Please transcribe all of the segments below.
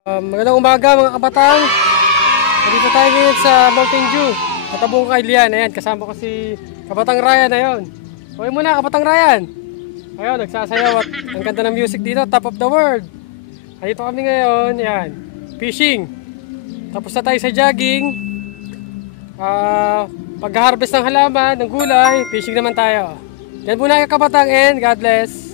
Magandang umaga mga kabatang. Dito tayo ngayon sa Mountain Dew, Matabong Kailian. Ayan, kasama ko si Kabatang Ryan. Ayun. Okay muna, Kabatang Ryan. Ayun, nagsasayaw at ang ganda ng music dito, top of the world. Dito kami ngayon, ayan, fishing. Tapos na tayo sa jogging. Pag-harvest ng halaman, ng gulay, fishing naman tayo. Yan muna Kabatang, and God bless.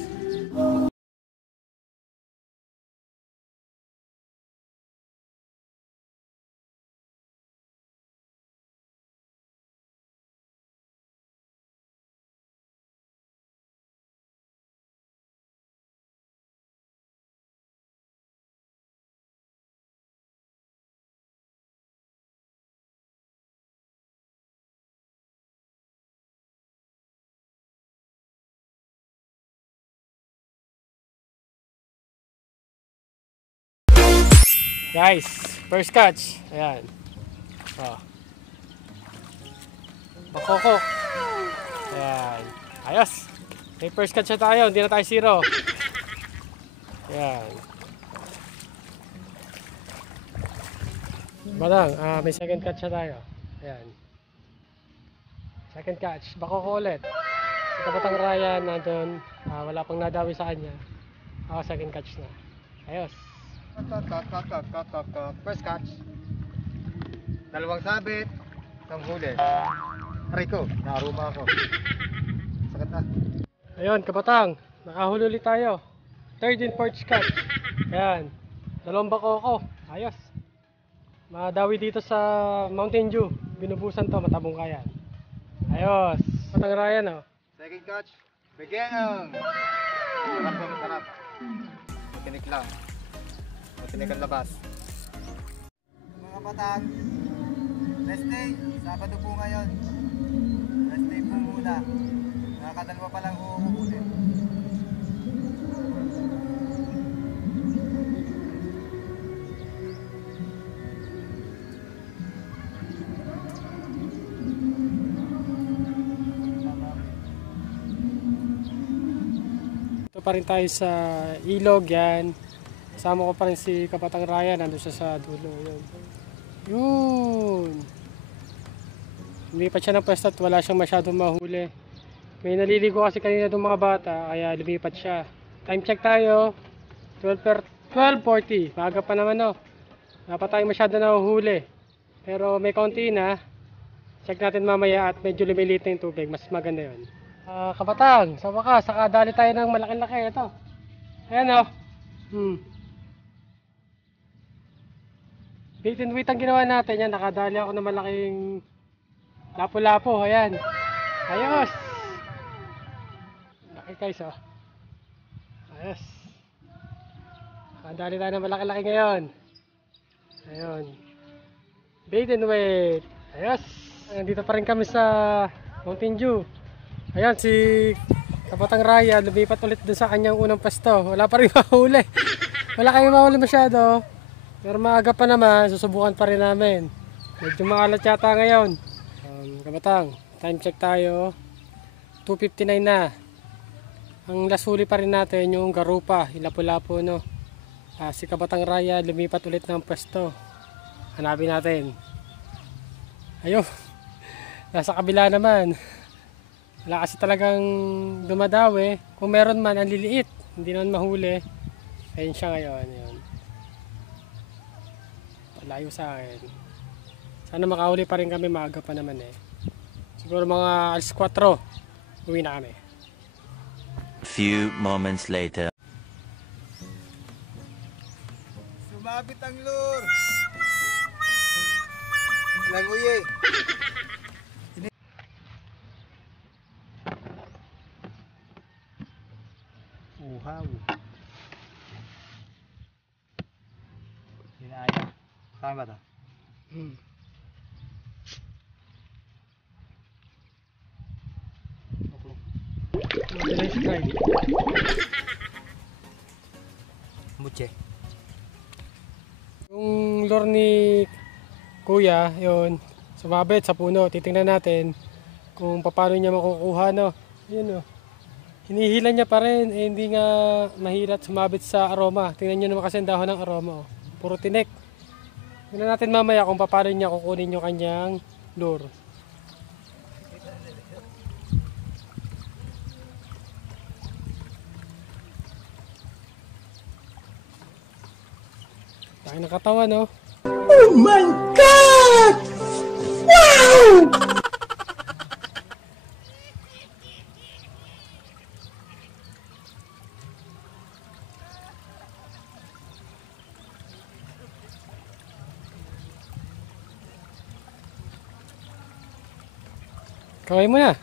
Guys, first catch. Ayan. Oh. Bakoko. Ayan. Ayos. May first catch na tayo. Hindi na tayo zero. Ayan. Badang, may second catch na tayo. Ayan. Second catch. Bakoko ulit. Si Kabatang Ryan nandun. Wala pang nadawi sa kanya. Second catch na. Ayos. First catch. Dalawang sabit. Isang huli. Aray ko, naaruma ako. Sakit na. Ayun, Kabatang. Nakahuli ulit tayo. Third and fourth catch. Ayan. Dalawang bakoko. Ayos. Madawi dito sa Mountain Dew. Binubusan to, Matabong Kayan. Ayos. Kabatang Ryan, oh. Second catch. Bigyan. Sarap na masarap. Matinik lang. Matinik ang labas. Mga patang, rest day. Sabado po ngayon. Rest day po muna. Nakakadalwa pa lang uubutin. Ito pa rin tayo sa ilog, yan. Kasama ko pa rin si Kabatang Ryan, nandun siya sa dulo. Yun. Yun. Lumipat siya ng pwesto at wala siyang masyadong mahuli. May naliligo kasi kanina ng mga bata, kaya lumipat siya. Time check tayo. 12:40. Maaga pa naman, no. Dapat tayo masyado nahuhuli. Pero may kaunti na. Check natin mamaya at medyo lumilit na yung tubig. Mas maganda yun. Kabatang, sa wakas, sakadali tayo ng malaki-laki. Ito. Ayan, oh. Bait and wait ang ginawa natin. Yan, nakadali ako ng malaking lapo-lapo. Ayan. Ayos. Laki guys, oh. Ayos. Nakadali tayo ng malaki-laki ngayon. Ayun. Bait and wait. Ayos. Nandito pa rin kami sa Mountain Dew. Ayan, si Kabatang Ryan lumipat ulit dun sa kanyang unang pwesto. Wala pa rin mahuli. Wala kayong mahuli masyado. Pero maaga pa naman, susubukan pa rin namin. Medyo maalat yata ngayon. Kabatang, time check tayo. 2:59 na. Ang last huli pa rin natin yung garupa, yung lapu-lapu, no. Si Kabatang Ryan lumipat ulit ng pwesto. Hanapin natin. Ayun. Nasa kabila naman. Wala kasi talagang dumadawi. Kung meron man, ang liliit. Hindi naman mahuli. Ayun siya ngayon. Ayun. Layo sa akin. Sana makahuli pa rin kami, maaga pa naman eh. Siguro mga alas 4, uwi na kami. Few moments later. Sumabit ang lure. Languye. Uhaw. Dinaya. Saan ba ito? Muche. Yung lure ni Kuya, yun, sumabit sa puno. Titingnan natin kung paano niya makukuha, no. Yun, no. Hinihila niya pa rin, hindi nga mahilat sumabit sa aroma. Tingnan nyo naman kasi ang dahon ng aroma, oh. Puro tinik. Tingnan natin mamaya kung paano niya kukunin yung kanyang lure. Laki ng katawan, no? Oh my God! Wow! Kaway mo na.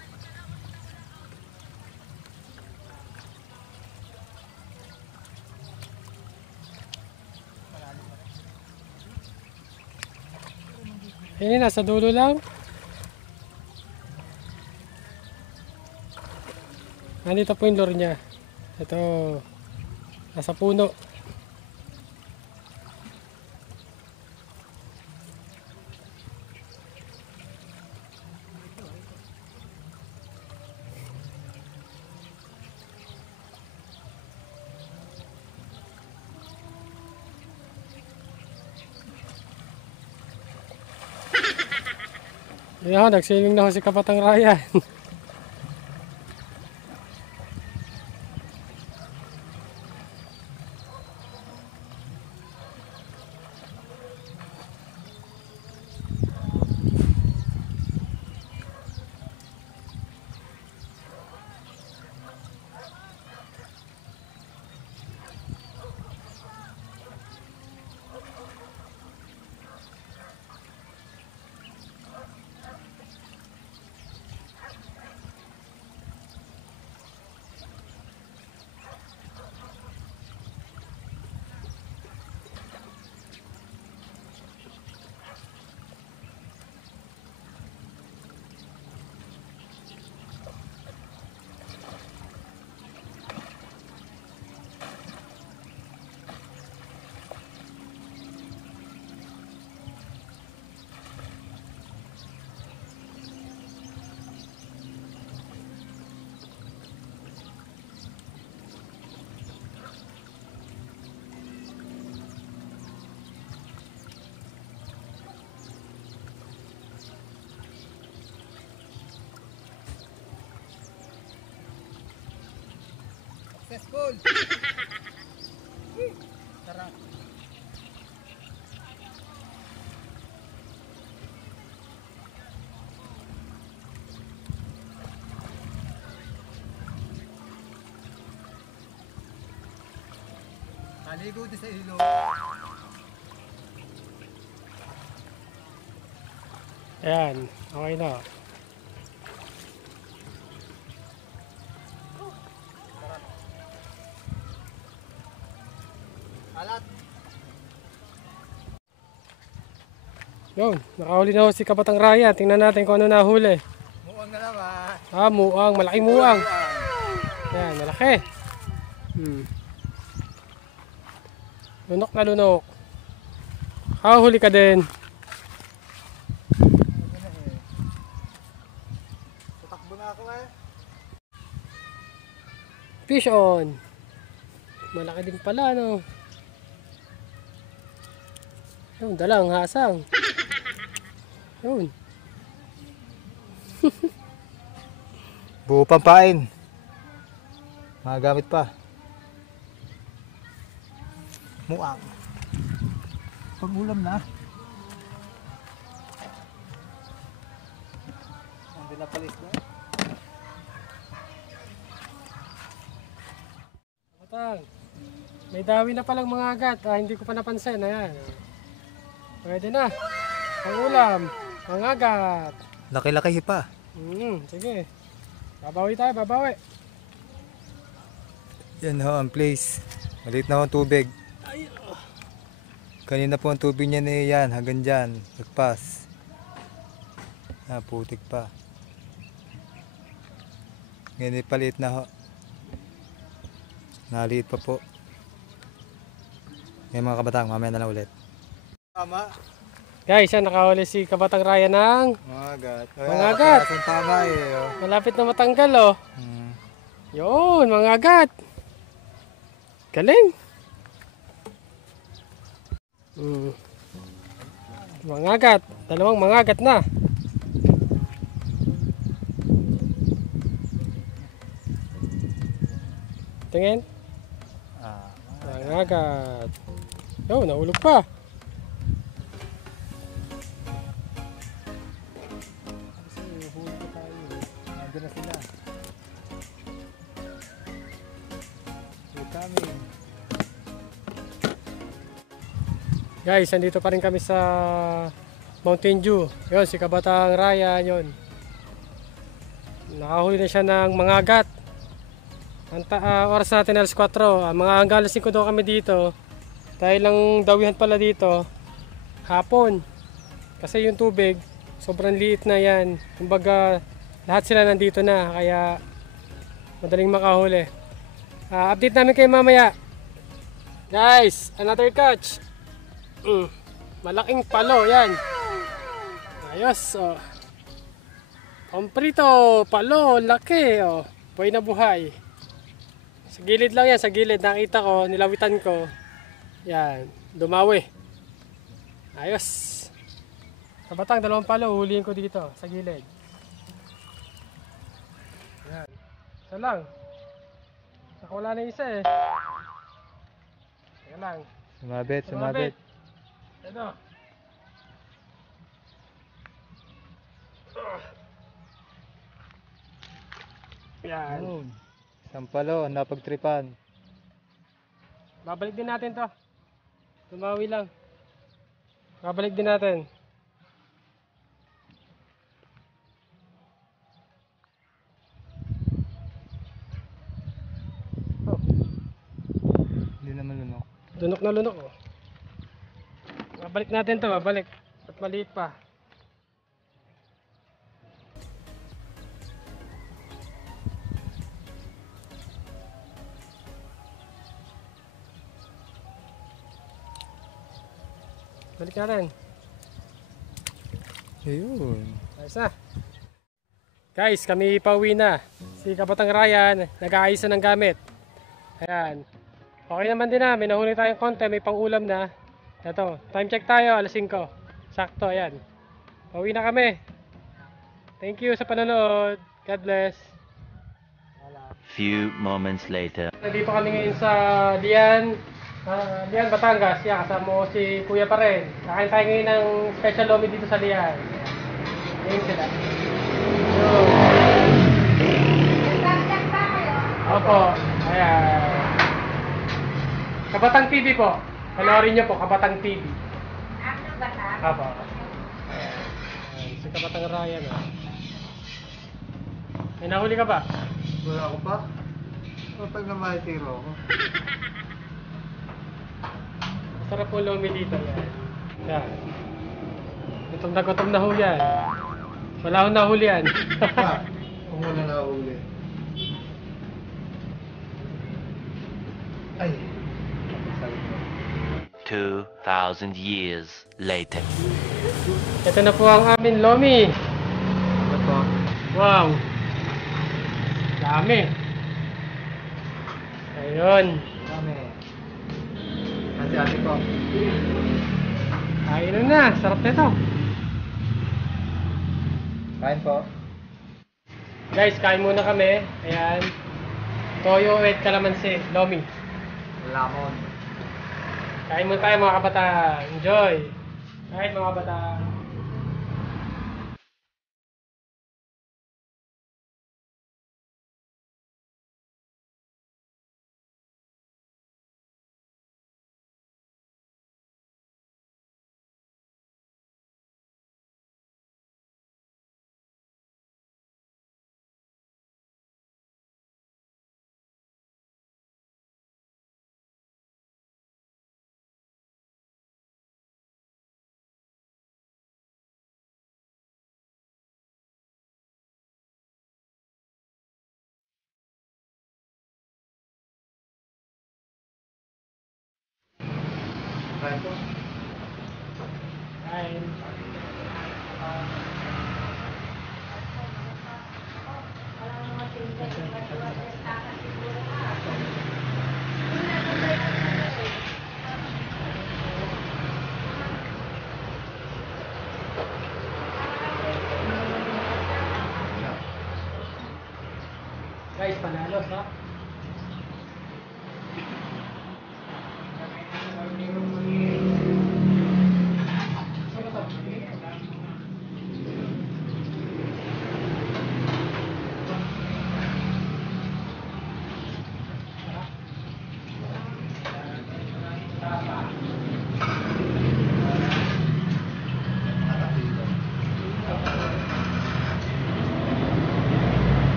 Ayun, nasa dulo lang. Nandito po yung lure niya. Ito, nasa puno. Yan, nag-swimming na ho si Kapatang Ryan. Successful! Tara. Maligo din sa ilog. Ayan, okay na. Alat. Yun, nakahuli na ho si Kapatang Ryan. Tingnan natin kung ano nahuli. Muang na naman. Ah, muang. Malaking muang. Ayan, malaki. Lunok na lunok. Huli ka din. Tatakbo na ako eh. Fish on. Malaki din pala, no? Yun, dalang hasang. Yun. Buo pampain. Magagamit pa. Muang. Pag-ulam na. Nandun na palis na. Kapatang, may dawi na palang mga agat. Hindi ko pa napansin. Ayan. Pwede na. Pang-ulam. Pang-agat. Laki-laki pa. Sige. Babawi tayo, babawi. Yan ho ang place. Maliit na ho ang tubig. Kanina po ang tubig niya na yan. Hanggang dyan. Nagpas. Putik pa. Ngayon paliit na ho. Naliit pa po. Ngayon mga kabatang, mamaya na lang ulit. Tama. Guys, yan, nakahuli si Kapatang Ryan ng Mangagat. Mangagat. Tama eh. Oh. malapit na matanggal, oh. Yun, mga agat. Galing. Mangagat. Dalawang mangagat na. Tingin. Mangagat. Oh, nahulog pa. Kasi huli ko tayo. Nandun na sila. We're coming. Guys, andito pa rin kami sa Mountain Dew. Yun, si Kabatang Ryan yun. Nakahuli na siya ng mangagat. Oras natin alas 4. Mga hanggang alas 5 daw kami dito. Dahil lang dawihan pala dito. Hapon. Kasi yung tubig, sobrang liit na yan. Kumbaga, lahat sila nandito na. Kaya, madaling makahuli. Update namin kayo mamaya. Guys, another catch. Malaking palo, yan. Ayos, oh. Pomprito, palo, laki, oh. Buhay na buhay. Sa gilid lang yan, sa gilid. Nakita ko, nilawitan ko. Yan, dumawi. Ayos. Kabatang, dalawang palo, huliin ko dito, sa gilid. Yan. Isa lang. Nakawala na isa eh. Yan lang. Sumabit. Ito. Yan. Ayun. Isang palo, napagtripan. Babalik din natin to. Tumawi lang. Babalik din natin. Oh, Hindi naman lunok. lunok na lunok. Oh. Babalik natin to, babalik. At maliit pa. Balik natin. Ayun. Ayos na. Guys, kami pauwi na. Si Kabatang Ryan, nag-aayos na ng gamit. Ayan. Okay naman din na. May nahuli tayong konti. May pang-ulam na. Ito. Time check tayo. Alas 5. Sakto. Ayan. Pauwi na kami. Thank you sa panonood. God bless. Few moments later. Nandito kami ngayon sa Lian. Lian, Batangas. Yan, kasama mo si Kuya pa rin. Kakain tayo ngayon ng special lomi dito sa Lian. Ngayon sila. Opo. Ayan. Kabatang TV po. Panoorin niyo po, Kabatang TV. Opo. Ayan. Si Kabatang Ryan. May nahuli ka ba? Wala ko pa. Pag namatiro ako. Masarap po lomi dito. Yan. Gutom na ho yan. Wala akong nahuli yan. Kung wala na uli. Ay. 2,000 years later. Ito na po ang amin lomi. Ano to? Wow. Dami. Ayun. Kami. Ate ko. Kain na. Sarap na ito. Kain po. Guys, kain muna kami. Ayan. Toyo with calamansi. Lomi. Lamon. Kain muna tayo mga kabataan. Enjoy. Kain mga kabataan. Kain po. Kain. panalos, ha?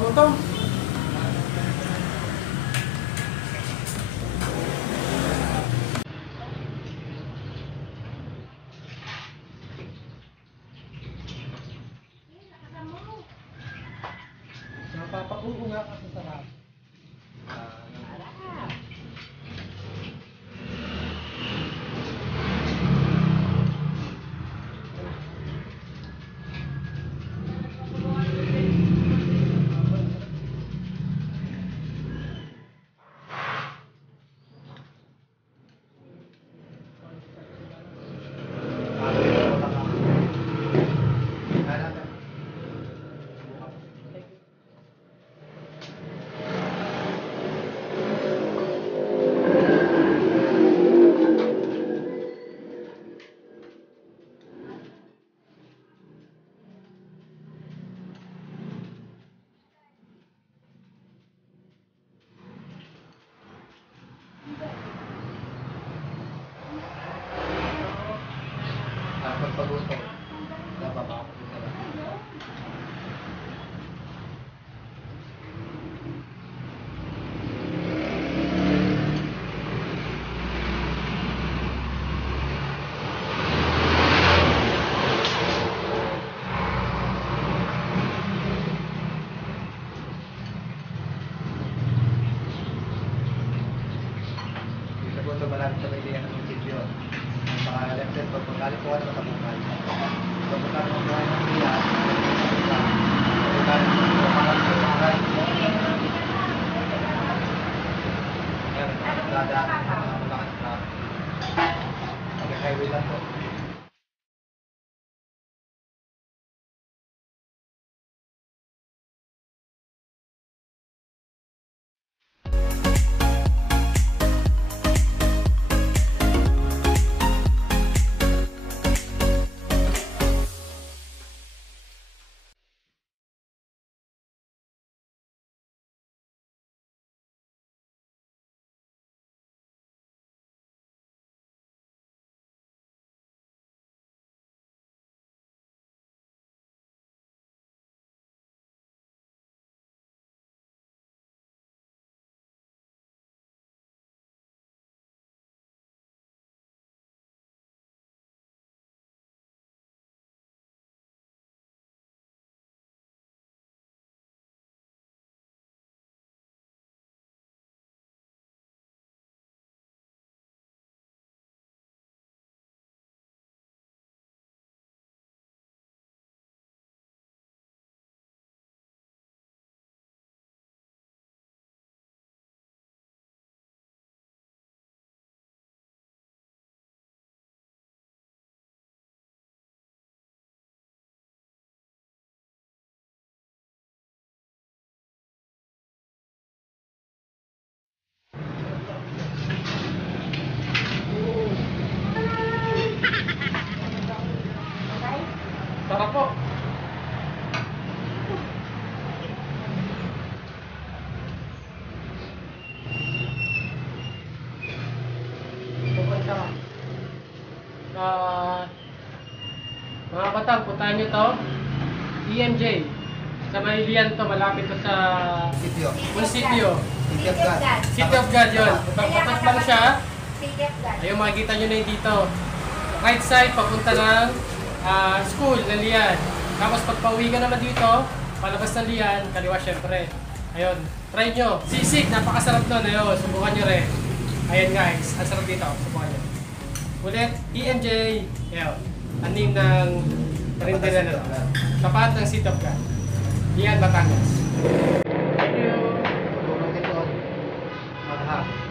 Gutom. Napapauho nga kasi sarap. Pagpagutom. Napapakapag na lang. Dito po ito malapit sa may liyan ng munisipyo. Saka left side, pag pagkalipuan, matabukal. Pag pagkalipuan ng liyan, highway lang po. Sarap po. Sobrang sarap. Mga batang, puntahan nyo to. EMJ. Sa Manilian to, malapit to sa Sityo. munisipyo. City of God. City of God yun. Pagpapat lang siya, City of God. ayun makikita nyo na yun dito. Right side, papunta ng school ng Lian. Tapos pag pauwi ka naman dito, palabas ng Lian, kaliwa syempre. Ayun, try nyo. Sisig, napakasarap nun. Ayun, subukan nyo rin. Ayun guys, ang sarap dito. Subukan nyo. Ulit, EMJ. Ayun, ang name ng parinderia na to. Tapat ng City of God. Lian, Batangas. Thank you. Tulong ito. Maghap.